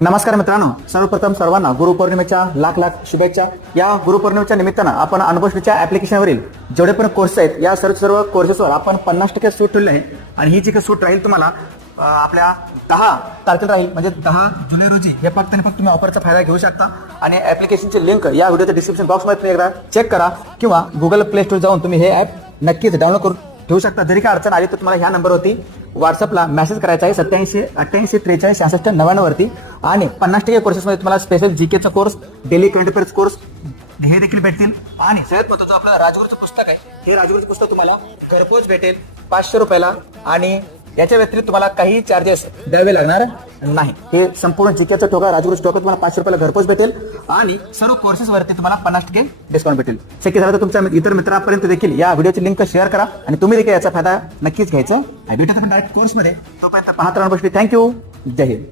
नमस्कार मित्रांनो, सर्वप्रथम सर्वांना गुरुपौर्णिमेच्या लाख लाख शुभेच्छा। या गुरुपौर्णिमेच्या निमित्तानं आपण अनुभवश्रीच्या ऍप्लिकेशनवरील जेवढे पण कोर्स आहेत या सर्व कोर्सेसवर आपण 50% सूट ठेवले आहे आणि ही जी काही सूट राहील तुम्हाला आपल्या 10 तारखेला राहील, म्हणजे 10 जुलै रोजी हे फक्त आणि फक्त तुम्ही ऑफरचा फायदा घेऊ शकता। आणि ऍप्लिकेशनची लिंक या व्हिडिओच्या डिस्क्रिप्शन बॉक्समध्ये तुम्ही एकदा चेक करा किंवा गुगल प्ले स्टोर जाऊन तुम्ही हे ॲप नक्कीच डाउनलोड करून ठेवू शकता। जरी काय अडचण आली तर तुम्हाला ह्या नंबरवरती व्हॉट्सअपला मेसेज करायचा आहे 87 88 43 66 99 वरती। आणि 50% कोर्सेसमध्ये तुम्हाला स्पेशल जीकेचा course, daily current affairs course हे देखील भेटतील। आणि सगळ्यात महत्त्वाचं आपलं राजगुरूचं पुस्तक आहे, हे राजगुरूचं पुस्तक तुम्हाला घरपोच भेटेल 500 रुपयाला आणि याच्या व्यतिरिक्त तुम्हाला काही चार्जेस द्यावे लागणार नाही। हे संपूर्ण जीकेचं टोका राजगुरू टोका तुम्हाला 500 रुपयाला घरपोच भेटेल आणि सर्व कोर्सेसवरती तुम्हाला 50% डिस्काउंट भेटेल। शक्य झालं तर तुमच्या इतर मित्रांपर्यंत देखील या व्हिडिओची लिंक शेअर करा आणि तुम्ही देखील याचा फायदा नक्कीच घ्यायचा। भेटत आपण डायरेक्ट कोर्समध्ये, तोपर्यंत पाहत राहा। थँक्यू, जय हिंद।